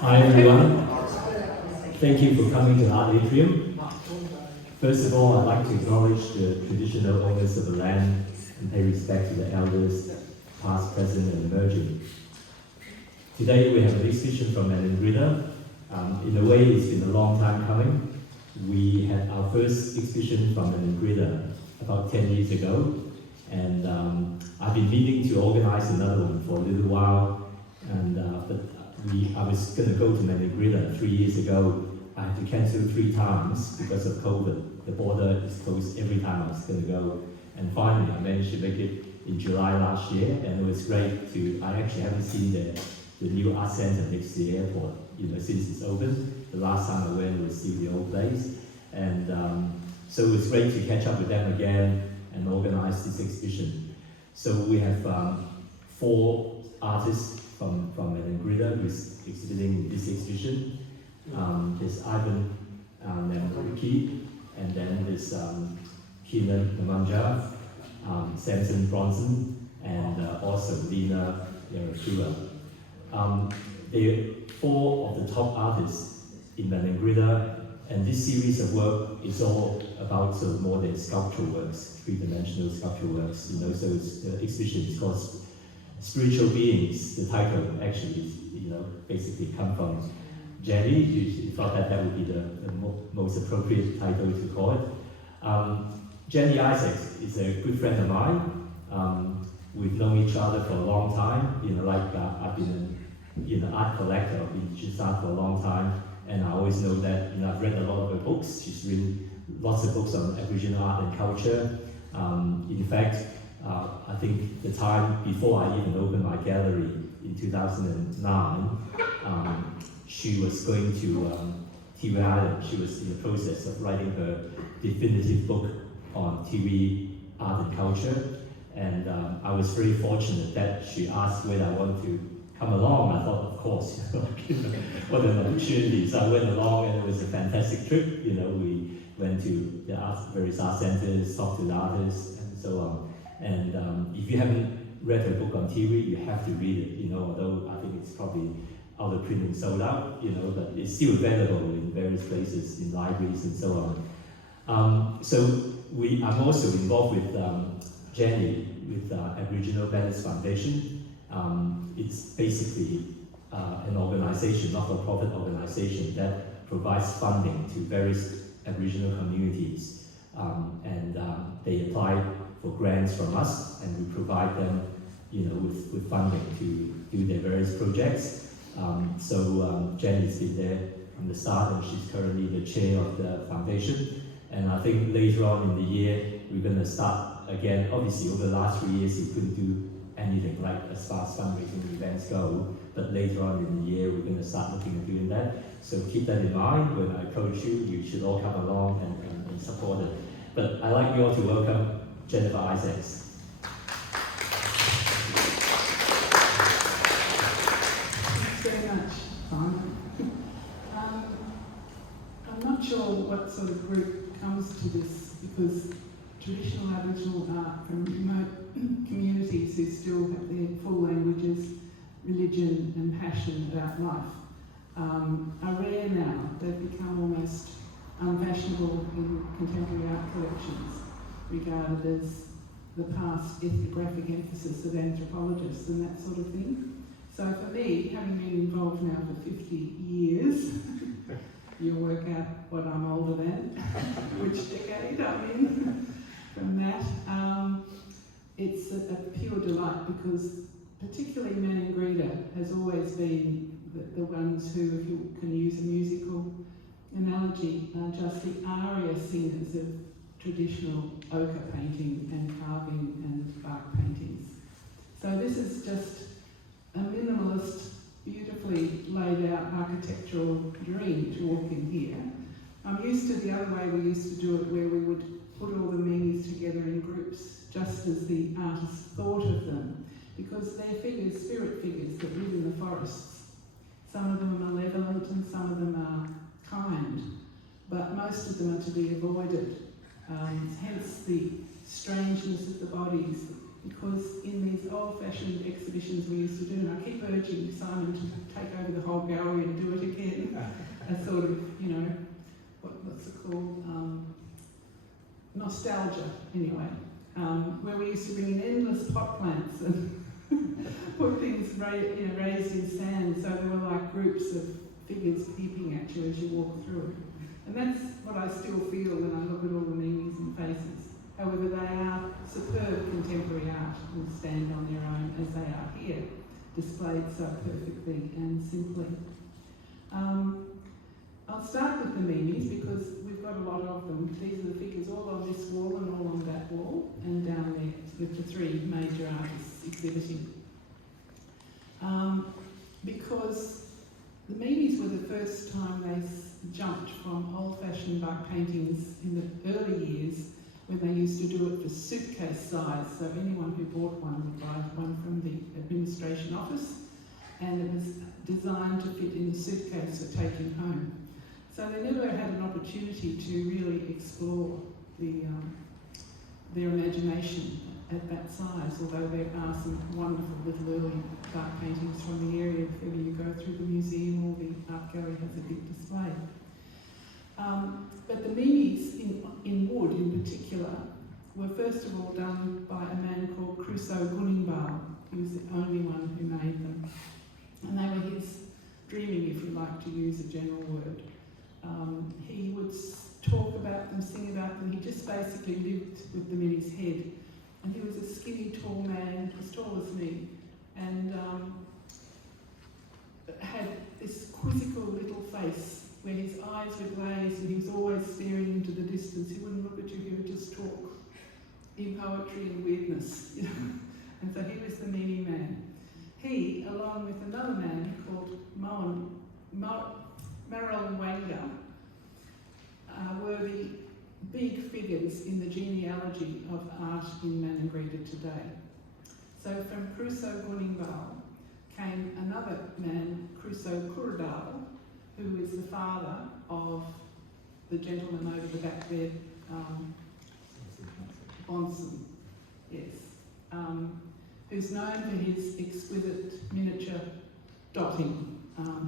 Hi everyone, thank you for coming to Art Atrium. First of all, I'd like to acknowledge the traditional owners of the land and pay respect to the elders, past, present and emerging. Today we have an exhibition from Maningrida. In a way, it's been a long time coming. We had our first exhibition from Maningrida about 10 years ago, and I've been meaning to organize another one for a little while, and I was going to go to Maningrida 3 years ago. I had to cancel 3 times because of COVID. The border is closed every time I was going to go, and finally I managed to make it in July last year, and it was great to. I actually haven't seen the new art center next to the airport, since it's open. The last time I went was still the old place, and so it was great to catch up with them again and organize this exhibition. So we have 4 artists from Maningrida who's exhibiting in this exhibition. There's Ivan Namriki, and then there's Keenan Namanja, Samson Bronson, and also Lina Yarakua. They're 4 of the top artists in Maningrida, and this series of work is all about sort of more than sculptural works, 3-dimensional sculptural works. So it's, the exhibition is called Spiritual Beings. The title actually, basically come from Jenny. She thought that would be the most appropriate title to call it. Jenny Isaacs is a good friend of mine. We've known each other for a long time. I've been an art collector. I've been into art for a long time, and I always know that. I've read a lot of her books. She's written lots of books on Aboriginal art and culture. In fact, I think the time before I even opened my gallery in 2009, she was going to TV Island. She was in the process of writing her definitive book on TV art and culture, and I was very fortunate that she asked whether I wanted to come along. I thought, of course, what an opportunity. So I went along, and it was a fantastic trip. We went to the various art centers, talked to the artists, and so on. And if you haven't read her book on TV, you have to read it. Although I think it's probably out of print and sold out. But it's still available in various places, in libraries and so on. I'm also involved with Jenny, with Aboriginal Balance Foundation. It's basically an organization, not-for-profit organization, that provides funding to various Aboriginal communities. They apply for grants from us, and we provide them with funding to do their various projects. Jenny's been there from the start, and she's currently the chair of the foundation. And I think later on in the year, we're going to start again. Obviously, over the last 3 years, we couldn't do anything like as far as fundraising events go, but later on in the year, we're going to start looking at doing that. So keep that in mind. When I approach you, you should all come along and support it. But I'd like you all to welcome Jennifer Isaacs. I'm not sure what sort of group comes to this, because traditional Aboriginal art from remote communities who still have their full languages, religion and passion about life are rare now. They've become almost unfashionable in contemporary art collections, regarded as the past ethnographic emphasis of anthropologists and that sort of thing. So for me, having been involved now for 50 years, you'll work out what I'm older than, which decade I'm in from that. It's a pure delight, because particularly Maningrida has always been the ones who, if you can use a musical analogy, are just the aria singers of traditional ochre painting and carving and bark paintings. So this is just a minimalist, beautifully laid out architectural dream to walk in here. I'm used to the other way we used to do it, where we would put all the meanings together in groups, just as the artist thought of them, because they're figures, spirit figures that live in the forests. Some of them are malevolent and some of them are kind, but most of them are to be avoided. Hence the strangeness of the bodies, because in these old-fashioned exhibitions we used to do, and I keep urging Simon to take over the whole gallery and do it again, a sort of, you know, what's it called? Nostalgia, anyway, where we used to bring in endless pot plants and put things raised in sand, so there were like groups of figures peeping at you as you walk through it. And that's what I still feel when I look at all the meanings and faces. However, they are superb contemporary art and stand on their own as they are here, displayed so perfectly and simply. I'll start with the memes because we've got a lot of them. These are the figures all on this wall and all on that wall, and down there with the three major artists exhibiting. Because the memes were the first time they jumped from old-fashioned bark paintings in the early years when they used to do it for suitcase size, so anyone who bought one would buy one from the administration office, and it was designed to fit in the suitcase for taking home. So they never had an opportunity to really explore their imagination at that size, although there are some wonderful little early bark paintings from the area. If ever you go through the museum or the art gallery has a big display. But the mimes in wood in particular were first of all done by a man called Crusoe Gunningbal. He was the only one who made them. And they were his dreaming, if you like to use a general word. He would talk about them, sing about them. He just basically lived with them in his head. And he was a skinny, tall man, as tall as me, and had this quizzical little face where his eyes were glazed and he was always staring into the distance. He wouldn't look at you, he would just talk in poetry and weirdness, you know. And so he was the meme man. He, along with another man called Maningrida, were the big figures in the genealogy of art in Maningrida today. So from Crusoe Gunningbal came another man, Crusoe Kuradal, who is the father of the gentleman over the back there, Bonson, yes, who's known for his exquisite miniature dotting.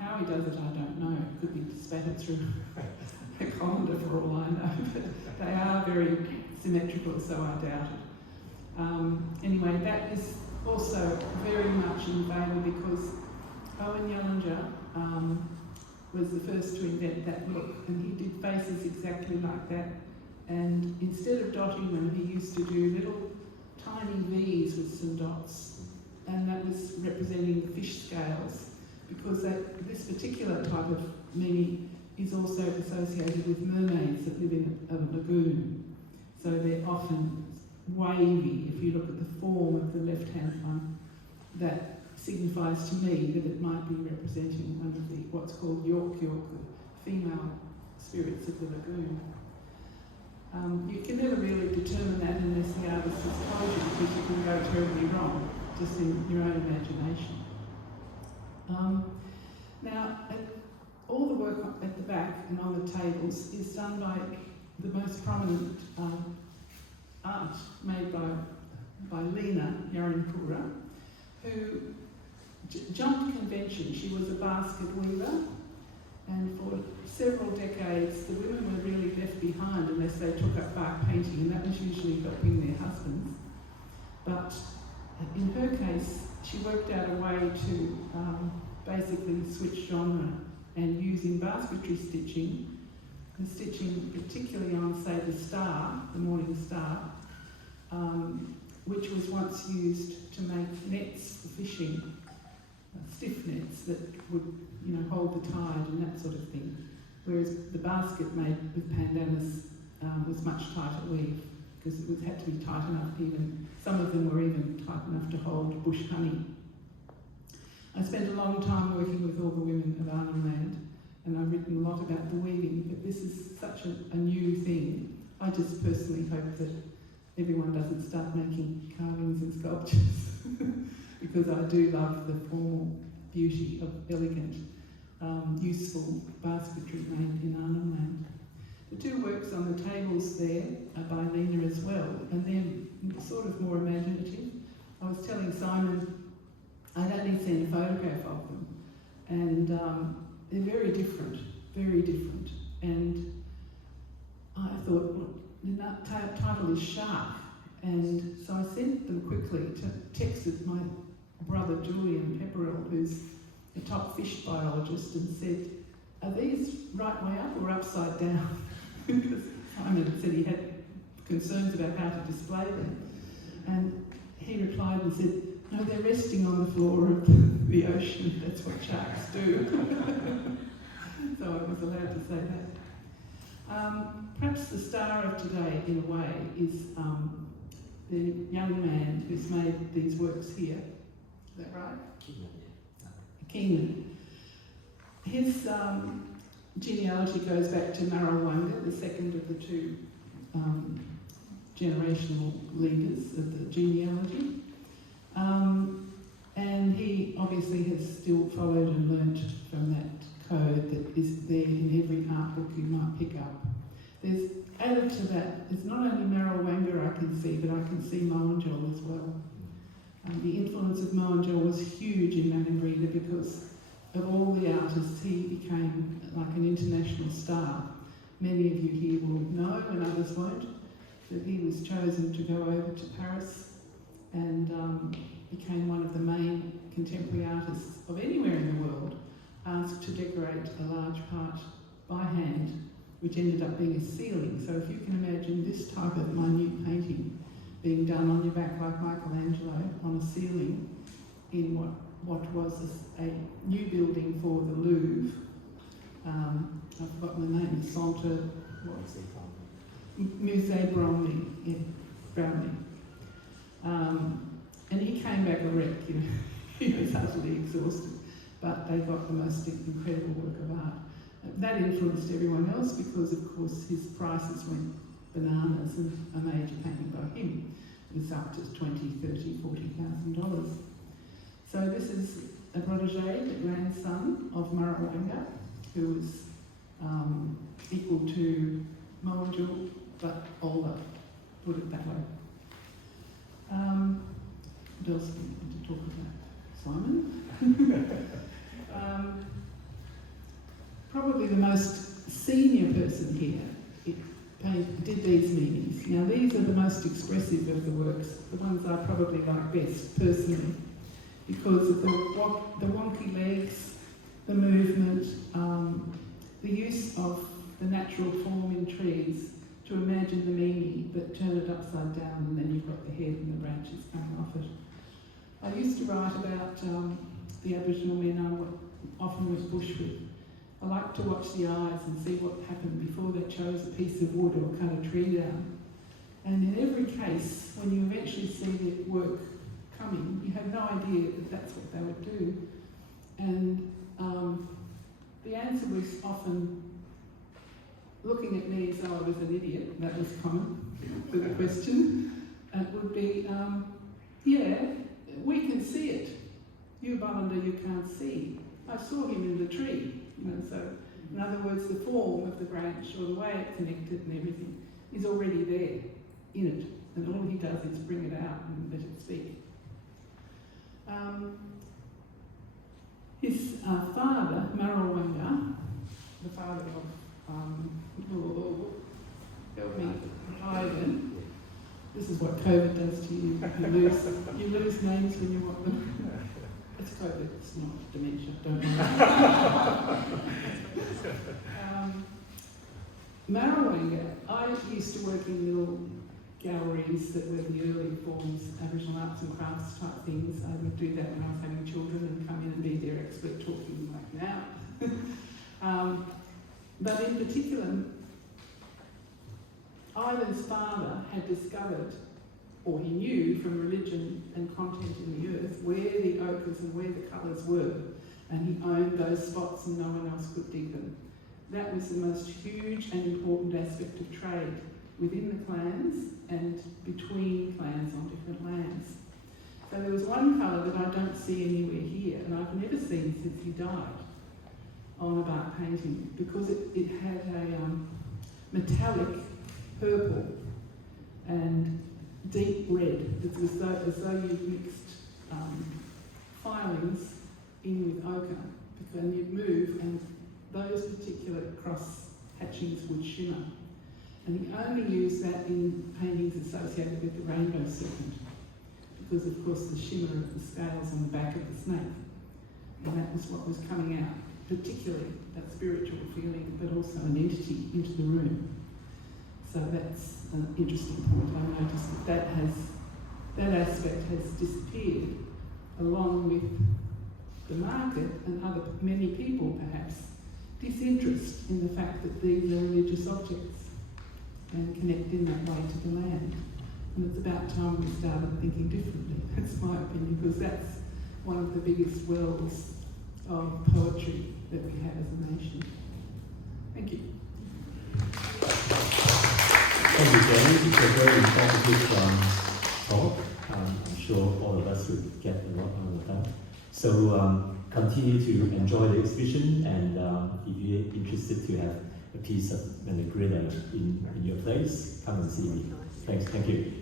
How he does it, I don't know. It could be spattered through a colander for all I know, but they are very symmetrical, so I doubt it. Anyway, that is also very much in favour because Owen Yellinger was the first to invent that look, and he did faces exactly like that. And instead of dotting them, he used to do little tiny V's with some dots, and that was representing fish scales, because this particular type of meme is also associated with mermaids that live in a lagoon. So they're often wavy. If you look at the form of the left-hand one, that signifies to me that it might be representing one of the what's called York, the female spirits of the lagoon. You can never really determine that unless the artist has told you, because you can go terribly wrong just in your own imagination. Now, all the work at the back and on the tables is done by the most prominent art made by Lena Yarinkura, who jumped convention. She was a basket weaver, and for several decades the women were really left behind unless they took up bark painting, and that was usually helping their husbands. But in her case, she worked out a way to basically switch genre and using basketry stitching, and stitching particularly on, say, the star, the morning star, which was once used to make nets for fishing, stiff nets that would, you know, hold the tide and that sort of thing. Whereas the basket made with pandanus was much tighter weave, because it had to be tight enough to even, some of them were even tight enough to hold bush honey. I spent a long time working with all the women of Arnhem Land, and I've written a lot about the weaving, but this is such a new thing. I just personally hope that everyone doesn't start making carvings and sculptures, because I do love the formal beauty of elegant, useful basketry made in Arnhem Land. The two works on the tables there are by Lena as well, and they're sort of more imaginative. I was telling Simon I'd only seen a photograph of them, and they're very different, very different. And I thought, well, the title is Shark, and so I sent them quickly, texted my brother Julian Pepperell, who's a top fish biologist, and said, are these right way up or upside down? Because Simon said he had concerns about how to display them. And he replied and said, no, they're resting on the floor of the ocean. That's what sharks do. So I was allowed to say that. Perhaps the star of today, in a way, is the young man who's made these works here. Is that right? Keenan. His genealogy goes back to Marawanga, the second of the two generational leaders of the genealogy. And he obviously has still followed and learnt from that code that is there in every art book you might pick up. There's added to that, it's not only Marawanga I can see, but I can see Mohenjol as well. The influence of Mohenjol was huge in Maningrida because of all the artists, he became like an international star. Many of you here will know, and others won't, that he was chosen to go over to Paris and became one of the main contemporary artists of anywhere in the world, asked to decorate a large part by hand, which ended up being a ceiling. So if you can imagine this type of minute painting being done on your back like Michelangelo on a ceiling in what was a new building for the Louvre. I've forgotten the name, Centre, Musée Bromley, yeah, Brownlee. And he came back a wreck, you know, he was utterly exhausted, but they got the most incredible work of art. That influenced everyone else because, of course, his prices went bananas, and a major painting by him was up to $20,000, $30,000, $40,000. So this is a protege, the grandson of Marawanga, who was equal to Mohenjol, but older, put it that way. What else do we need to talk about? Simon? Probably the most senior person here did these meanings. Now these are the most expressive of the works, the ones I probably like best, personally, because of the wonky legs, the movement, the use of the natural form in trees to imagine the meaning, but turn it upside down and then you've got the head and the branches coming off it. I used to write about the Aboriginal men I often was bush with. I like to watch the eyes and see what happened before they chose a piece of wood or cut a tree down. And in every case, when you eventually see the work coming, you have no idea that that's what they would do. And the answer was often looking at me as though I was an idiot. That was common for the question. It would be, yeah, we can see it. You Ballender, you can't see. I saw him in the tree. You know, so in other words, the form of the branch or the way it connected and everything is already there in it, and all he does is bring it out and let it speak. His father, Marawanga, the father of help me, Ivan. This is what COVID does to you. You lose names when you want them. It's COVID, it's not dementia, don't worry. Marawanga, I used to work in little galleries that were the early forms, Aboriginal arts and crafts type things. I would do that when I was having children and come in and be their expert talking like now. But in particular, Ivan's father had discovered, or he knew from religion and content in the earth, where the ochres and where the colours were, and he owned those spots and no one else could dig them. That was the most huge and important aspect of trade within the clans and between clans on different lands. So there was one colour that I don't see anywhere here, and I've never seen since he died, on a bark painting, because it had a metallic purple, and deep red. It's as though you've mixed filings in with ochre, and you'd move and those particular cross hatchings would shimmer. And we only use that in paintings associated with the rainbow serpent, because of course the shimmer of the scales on the back of the snake. And that was what was coming out, particularly that spiritual feeling, but also an entity into the room. So that's an interesting point. I noticed that aspect has disappeared, along with the market and many people perhaps disinterest in the fact that these are religious objects and connect in that way to the land. And it's about time we started thinking differently. That's my opinion, because that's one of the biggest wells of poetry that we have as a nation. Thank you. Thank you, Jenny. It's a very informative talk. I'm sure all of us will get a lot out of that. So continue to enjoy the exhibition, and if you're interested to have a piece of Maningrida in your place, come and see me. Thank you.